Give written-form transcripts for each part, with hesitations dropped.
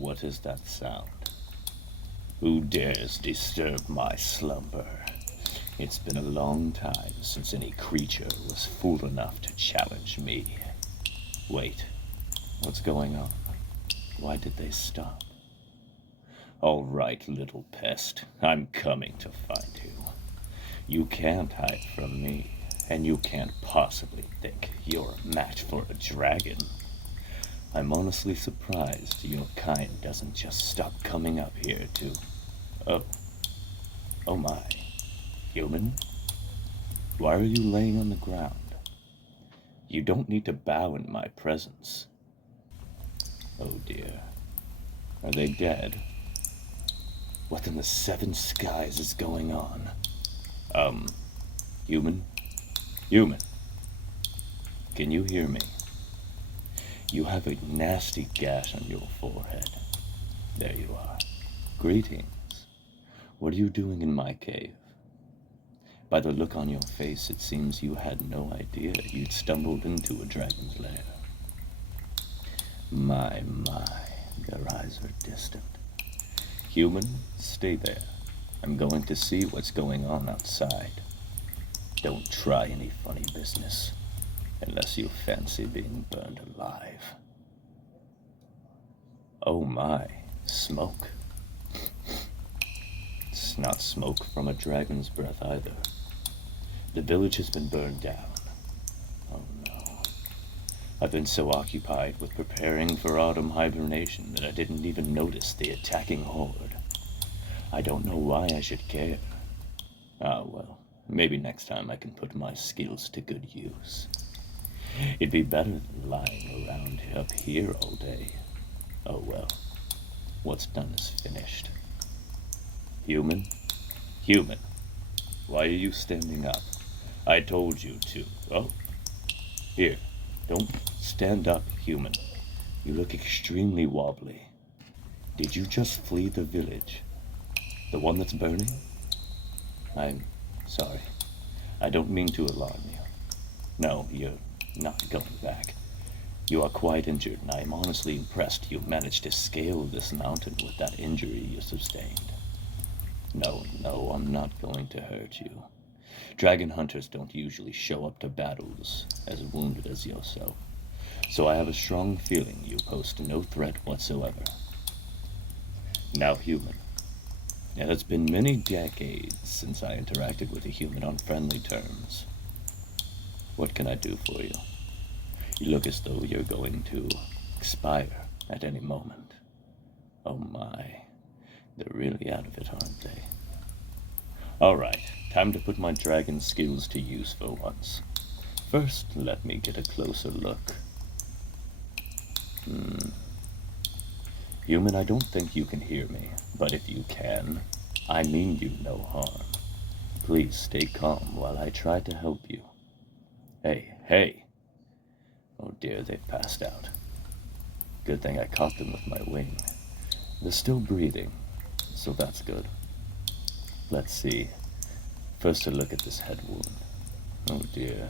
What is that sound? Who dares disturb my slumber? It's been a long time since any creature was fool enough to challenge me. Wait, what's going on? Why did they stop? All right, little pest, I'm coming to find you. You can't hide from me, and you can't possibly think you're a match for a dragon. I'm honestly surprised your kind doesn't just stop coming up here to... Oh. Oh my. Human? Why are you laying on the ground? You don't need to bow in my presence. Oh dear. Are they dead? What in the seven skies is going on? Human? Human? Can you hear me? You have a nasty gash on your forehead. There you are. Greetings. What are you doing in my cave? By the look on your face, it seems you had no idea you'd stumbled into a dragon's lair. My, their eyes are distant. Human, stay there. I'm going to see what's going on outside. Don't try any funny business, unless you fancy being burned alive. Oh my, smoke. It's not smoke from a dragon's breath either. The village has been burned down. Oh no. I've been so occupied with preparing for autumn hibernation that I didn't even notice the attacking horde. I don't know why I should care. Ah well, maybe next time I can put my skills to good use. It'd be better than lying around up here all day. Oh well, what's done is finished. Human? Human, why are you standing up? I told you to. Oh, here, don't stand up, human. You look extremely wobbly. Did you just flee the village? The one that's burning? I'm sorry. I don't mean to alarm you. No, you're not going back. You are quite injured, and I am honestly impressed you managed to scale this mountain with that injury you sustained. No, I'm not going to hurt you. Dragon hunters don't usually show up to battles as wounded as yourself, so I have a strong feeling you pose no threat whatsoever. Now, human. It has been many decades since I interacted with a human on friendly terms. What can I do for you? You look as though you're going to expire at any moment. Oh my, they're really out of it, aren't they? All right, time to put my dragon skills to use for once. First, let me get a closer look. Human, I don't think you can hear me, but if you can, I mean you no harm. Please stay calm while I try to help you. Hey. Oh dear, they've passed out. Good thing I caught them with my wing. They're still breathing, so that's good. Let's see. First a look at this head wound. Oh dear.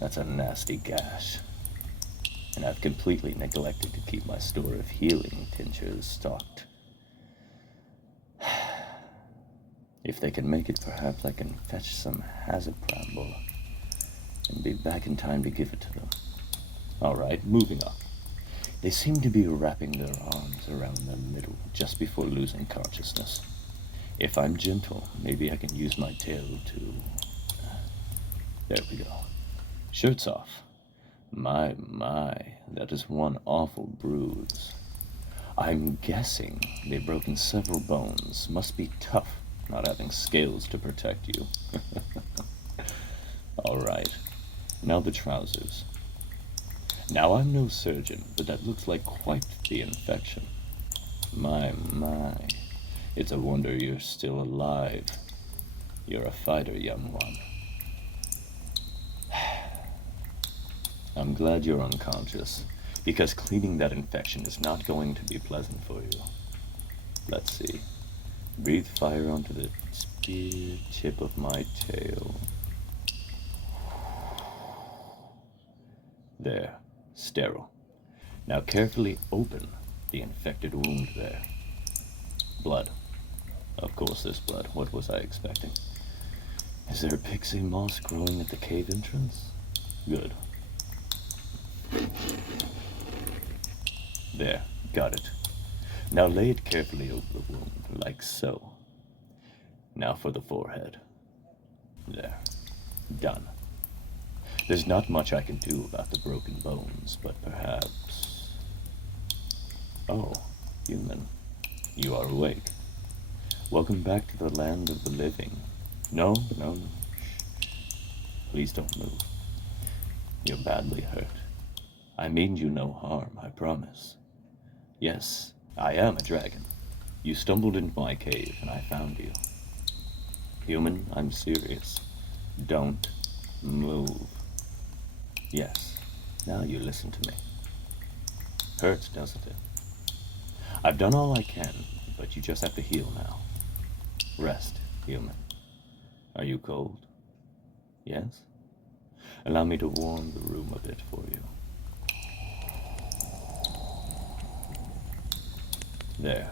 That's a nasty gash. And I've completely neglected to keep my store of healing tinctures stocked. If they can make it, perhaps I can fetch some hazapramble and be back in time to give it to them. Alright, moving on. They seem to be wrapping their arms around the middle just before losing consciousness. If I'm gentle, maybe I can use my tail to... There we go. Shirts off. My, that is one awful bruise. I'm guessing they've broken several bones. Must be tough not having scales to protect you. Alright, now the trousers. Now I'm no surgeon, but that looks like quite the infection. My, it's a wonder you're still alive. You're a fighter, young one. I'm glad you're unconscious, because cleaning that infection is not going to be pleasant for you. Let's see. Breathe fire onto the spear tip of my tail. There, sterile. Now carefully open The infected wound there. Blood. Of course there's blood. What was I expecting? Is there pixie moss growing at the cave entrance? Good. There, got it. Now lay it carefully over the wound, like so. Now for the forehead. There. Done. There's not much I can do about the broken bones, but perhaps... Oh, human. You are awake. Welcome back to the land of the living. No. Shh. Please don't move. You're badly hurt. I mean you no harm, I promise. Yes, I am a dragon. You stumbled into my cave and I found you. Human, I'm serious. Don't move. Yes, now you listen to me. Hurts, doesn't it? I've done all I can, but you just have to heal now. Rest, human. Are you cold? Yes? Allow me to warm the room a bit for you. There.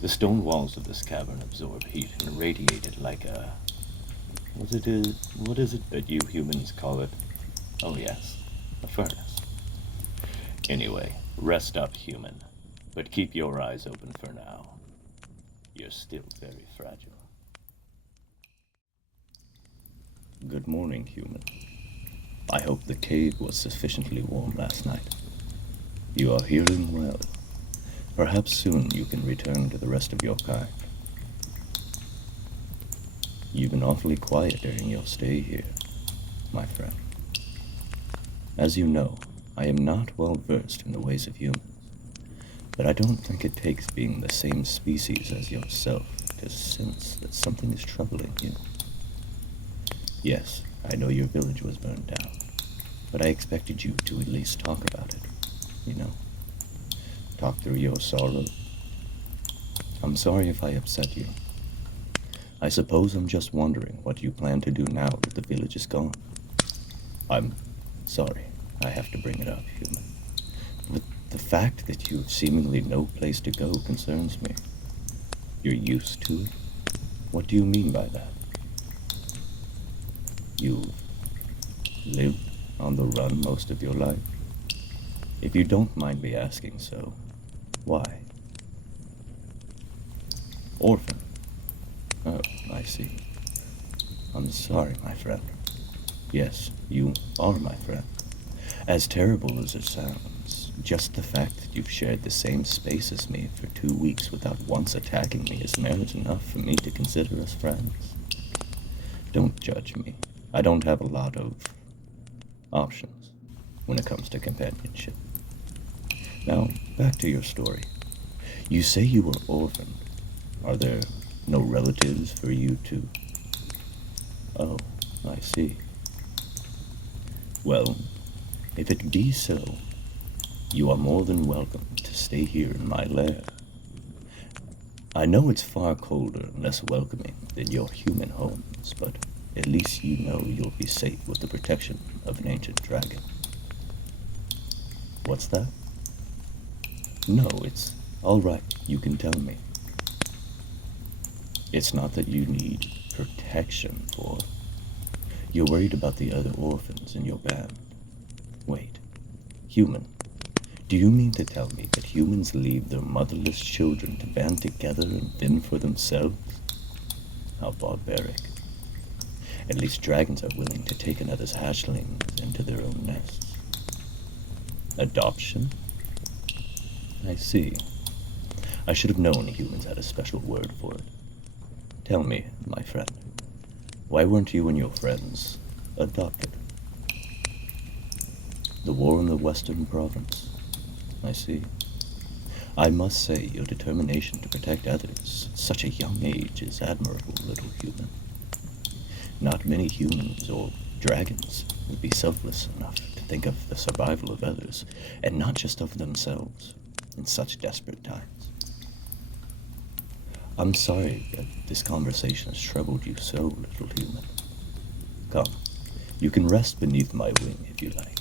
The stone walls of this cavern absorb heat and radiate it like a... What is it that you humans call it? Oh yes, a furnace. Anyway, rest up, human. But keep your eyes open for now. You're still very fragile. Good morning, human. I hope the cave was sufficiently warm last night. You are healing well. Perhaps soon you can return to the rest of your kind. You've been awfully quiet during your stay here, my friend. As you know, I am not well versed in the ways of humans, but I don't think it takes being the same species as yourself to sense that something is troubling you. Yes, I know your village was burned down, but I expected you to at least talk about it, you know? Talk through your sorrow. I'm sorry if I upset you. I suppose I'm just wondering what you plan to do now that the village is gone. I'm sorry, I have to bring it up, human. But the fact that you have seemingly no place to go concerns me. You're used to it? What do you mean by that? You've lived on the run most of your life? If you don't mind me asking so, why? Orphan. Oh, I see. I'm sorry, my friend. Yes, you are my friend. As terrible as it sounds, just the fact that you've shared the same space as me for 2 weeks without once attacking me is merit enough for me to consider us friends. Don't judge me. I don't have a lot of options when it comes to companionship. Now, back to your story. You say you were orphaned. Are there no relatives for you to... Oh, I see. Well, if it be so, you are more than welcome to stay here in my lair. I know it's far colder and less welcoming than your human homes, but at least you know you'll be safe with the protection of an ancient dragon. What's that? No, it's all right. You can tell me. It's not that you need protection for. You're worried about the other orphans in your band. Wait, human, do you mean to tell me that humans leave their motherless children to band together and fend for themselves? How barbaric. At least dragons are willing to take another's hatchlings into their own nests. Adoption? I see. I should have known humans had a special word for it. Tell me, my friend, why weren't you and your friends adopted? The war in the Western Province. I see. I must say your determination to protect others at such a young age is admirable, little human. Not many humans or dragons would be selfless enough to think of the survival of others, and not just of themselves, in such desperate times. I'm sorry that this conversation has troubled you so, little human. Come, you can rest beneath my wing if you like.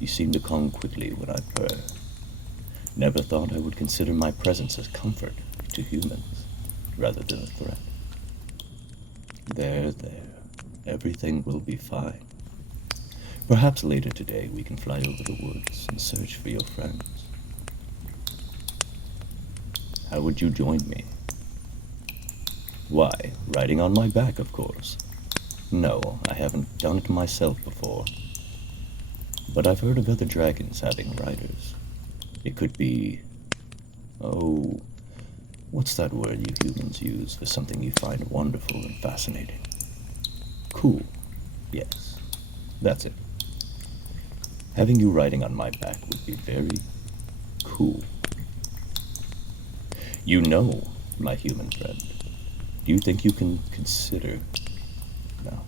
You seem to calm quickly when I purr. Never thought I would consider my presence as comfort to humans, rather than a threat. There, there. Everything will be fine. Perhaps later today we can fly over the woods and search for your friends. How would you join me? Why, riding on my back, of course. No, I haven't done it myself before. But I've heard of other dragons having riders. It could be... oh, what's that word you humans use for something you find wonderful and fascinating? Cool. Yes, that's it. Having you riding on my back would be very cool. You know, my human friend, do you think you can consider... No,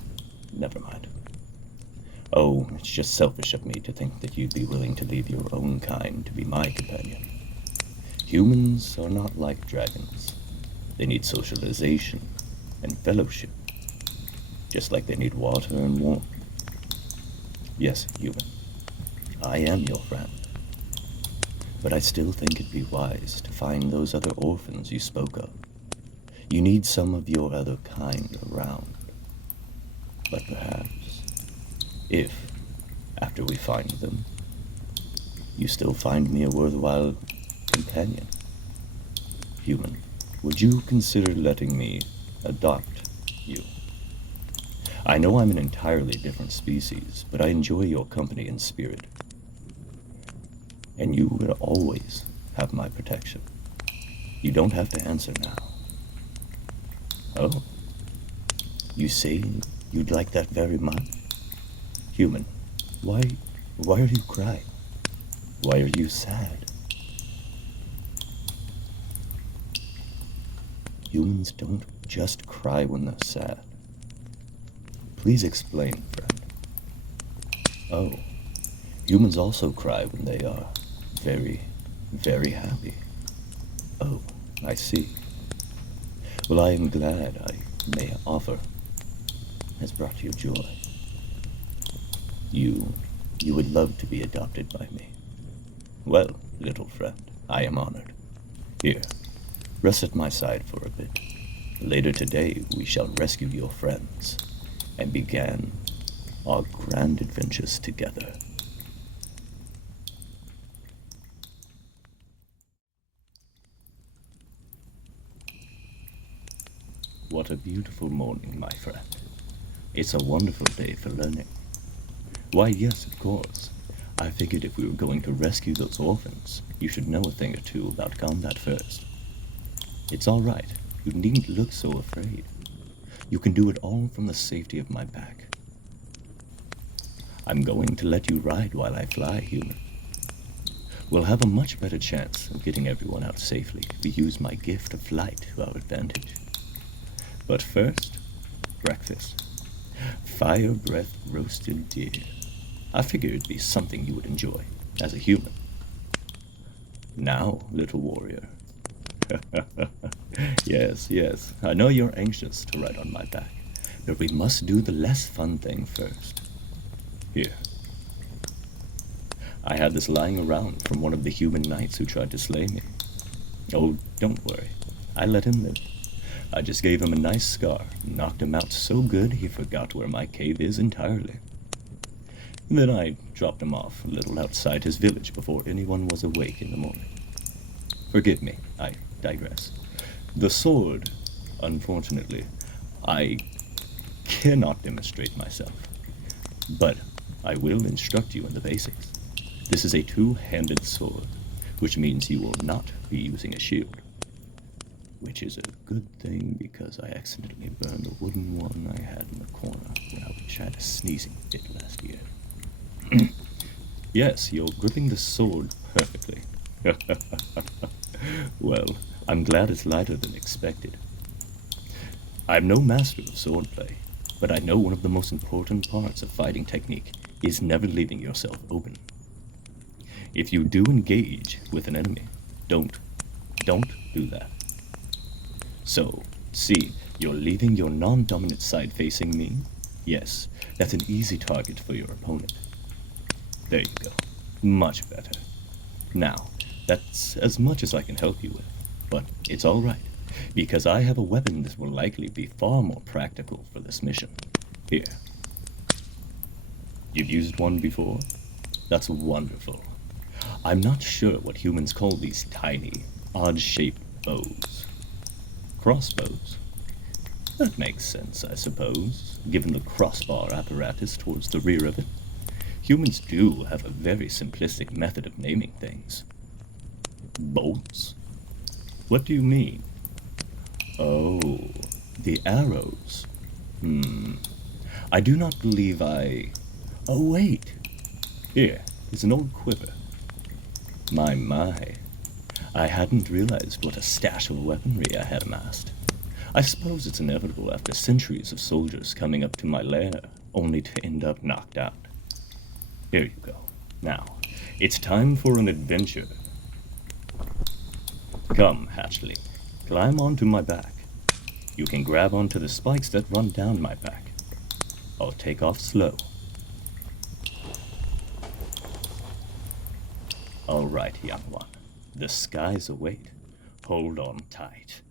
never mind. Oh, it's just selfish of me to think that you'd be willing to leave your own kind to be my companion. Humans are not like dragons. They need socialization and fellowship, just like they need water and warmth. Yes, human, I am your friend. But I still think it'd be wise to find those other orphans you spoke of. You need some of your other kind around. But perhaps, if, after we find them, you still find me a worthwhile companion, human, would you consider letting me adopt you? I know I'm an entirely different species, but I enjoy your company and spirit. And you will always have my protection. You don't have to answer now. Oh, you say you'd like that very much? Human, why are you crying? Why are you sad? Humans don't just cry when they're sad. Please explain, friend. Oh, humans also cry when they are very, very happy. Oh, I see. Well, I am glad I may offer has brought you joy. You would love to be adopted by me. Well, little friend, I am honored. Here, rest at my side for a bit. Later today, we shall rescue your friends and begin our grand adventures together. What a beautiful morning, my friend. It's a wonderful day for learning. Why, yes, of course. I figured if we were going to rescue those orphans, you should know a thing or two about combat first. It's all right. You needn't look so afraid. You can do it all from the safety of my back. I'm going to let you ride while I fly, human. We'll have a much better chance of getting everyone out safely if we use my gift of flight to our advantage. But first, breakfast. Fire breath roasted deer. I figured it'd be something you would enjoy, as a human. Now, little warrior. Yes, I know you're anxious to ride on my back, but we must do the less fun thing first. Here. I have this lying around from one of the human knights who tried to slay me. Oh, don't worry. I let him live. I just gave him a nice scar and knocked him out so good he forgot where my cave is entirely. Then I dropped him off a little outside his village before anyone was awake in the morning. Forgive me, I digress. The sword, unfortunately, I cannot demonstrate myself, but I will instruct you in the basics. This is a two-handed sword, which means you will not be using a shield. Which is a good thing because I accidentally burned the wooden one I had in the corner when I had a sneezing fit last year. Yes, you're gripping the sword perfectly. Well, I'm glad it's lighter than expected. I'm no master of swordplay, but I know one of the most important parts of fighting technique is never leaving yourself open. If you do engage with an enemy, don't do that. So, see, you're leaving your non-dominant side facing me? Yes, that's an easy target for your opponent. There you go. Much better. Now, That's as much as I can help you with. But it's all right, because I have a weapon that will likely be far more practical for this mission. Here. You've used one before? That's wonderful. I'm not sure what humans call these tiny, odd-shaped bows. Crossbows? That makes sense, I suppose, given the crossbar apparatus towards the rear of it. Humans do have a very simplistic method of naming things. Bolts? What do you mean? Oh, the arrows. I do not believe I... Oh, wait. Here is an old quiver. My. I hadn't realized what a stash of weaponry I had amassed. I suppose it's inevitable after centuries of soldiers coming up to my lair, only to end up knocked out. Here you go. Now, it's time for an adventure. Come, hatchling, climb onto my back. You can grab onto the spikes that run down my back. I'll take off slow. All right, young one. The skies await. Hold on tight.